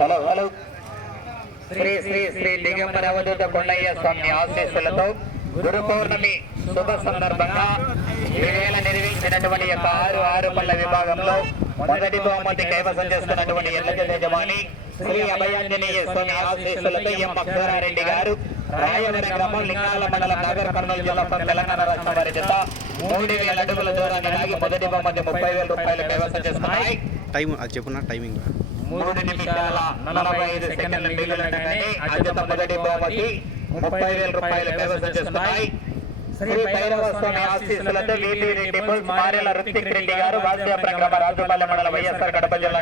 Hello hello. Shri Shri Shri Digambara Avadhuta Kondaiah స్వామి ఆశీస్సులతో గురు పౌర్ణమి శుభ సందర్భంగా ఈవేళ నిర్వహించినటువంటి యొక్క ఆరు ఆరు పళ్ళ విభాగంలో మొదటి బహుమతి కైవసం చేస్తున్నటువంటి ఎల్లజ యజమాని శ్రీ అభయాంజనేయ స్వామి ఆశీస్సులతో ఎం అక్షరారెడ్డి గారు రాయవరం గ్రామం లింగాల మండలం నగర్ కర్నూలు జిల్లా తెలంగాణ రాష్ట్రం వారి చేత మూడు వేల అడుగుల దూరాన్ని లాగి మొదటి బహుమతి ముప్పై వేల రూపాయలు కైవసం చేస్తున్నాయి. టైం అది చెప్పున్నా టైమింగ్. మూడు నిమిషాల నలభై ఐదు సెకండ్ల మిగిలినగానే అత్యంత మొదటి బహుమతి ముప్పై వేల రూపాయలు చేస్తున్నాయి శ్రీ భైరవ స్వామి ఆశీస్సులతో వీపీ రెడ్డి మారెల రెడ్డి గారు వాద్యాపురం గ్రామ రాజుపల్లి మండల వైఎస్ఆర్ కడప జిల్లా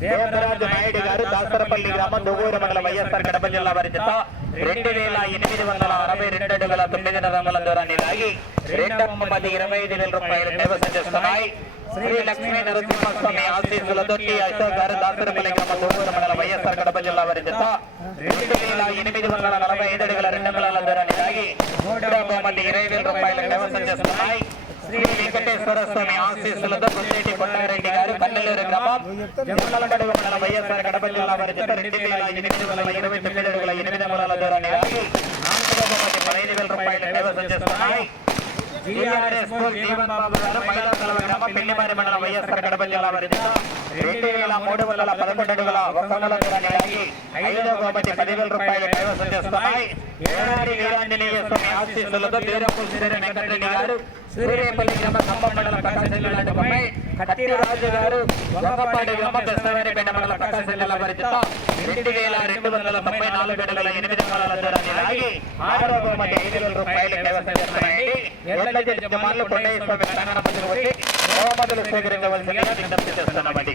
దేవరాజు నాయుడు గారు దాసరపల్లి గ్రామం దువ్వూరు మండల వైఎస్ఆర్ కడప జిల్లా వారి చేత రెండు వేల ఎనిమిది వందల అరవై రెండు అడుగుల తొమ్మిది రంగుల దూరాన్ని లాగి రెండవ పది ఇరవై ఐదు వేల రూపాయలు నివసం చేస్తున్నాయి. శ్రీ లక్ష్మీ నరసింహస్వామి ఆశీస్సులతో టి అశోక్ గారు దాసరపల్లి గ్రామం దువ్వూరు మండల వైఎస్ఆర్ కడప జిల్లా వారి జత రెండు వేల ఎనిమిది వందల నలభై ఐదు అడుగుల రెండు అంగుళాల దూరాన్ని లాగి మూడవ బహుమతి ఇరవై వేల రూపాయలు నివసం చేస్తున్నాయి. శ్రీ వెంకటేశ్వర స్వామి ఆశీస్సులతో గుండేటి కొండారెడ్డి గారు కన్నెలూరు గ్రామం జమ్మలగడుగు మండలం వైఎస్ఆర్ కడప జిల్లా వారి చేత రెండు వేల ఎనిమిది వందల ఇరవై తొమ్మిది అడుగుల ఎనిమిది అంగుళాల దూరాన్ని లాగి నాలుగవ బహుమతి పదహైదు వేల రూపాయలు కైవసం చేస్తున్నాయి జిఆర్ఎస్ స్కూల్ జీవన్ బాబు గారు మహిళా కలవ గ్రామం పెళ్ళిమారి మండలం వైఎస్ఆర్ కడప జిల్లా వారి చేత రెండు వేల మూడు వందల పదకొండు అడుగుల ఒక వందల దూరాన్ని లాగి ఐదవ బహుమతి పదివేల రూపాయలు కైవసం చేస్తున్నాయి ఆశీస్సులతో బీరంపూర్ వెంకటరెడ్డి గారు సూర్యపల్లి గ్రామ ప్రకాశం జిల్లా కత్తి రాజు గారు వంగపాటి గ్రామ మండలం ప్రకాశం జిల్లా వారి రెండు వేల రెండు వందల తొంభై నాలుగు ఎనిమిది దూరాన్ని లాగి ఆరో బహుమతి ఐదు వేల రూపాయలు చేస్తున్నాయండి జమాన్లు తెలంగాణ ప్రజలు వచ్చి బహుమతులు స్వీకరించవలసిందిగా విజ్ఞప్తి చేస్తున్నామండి.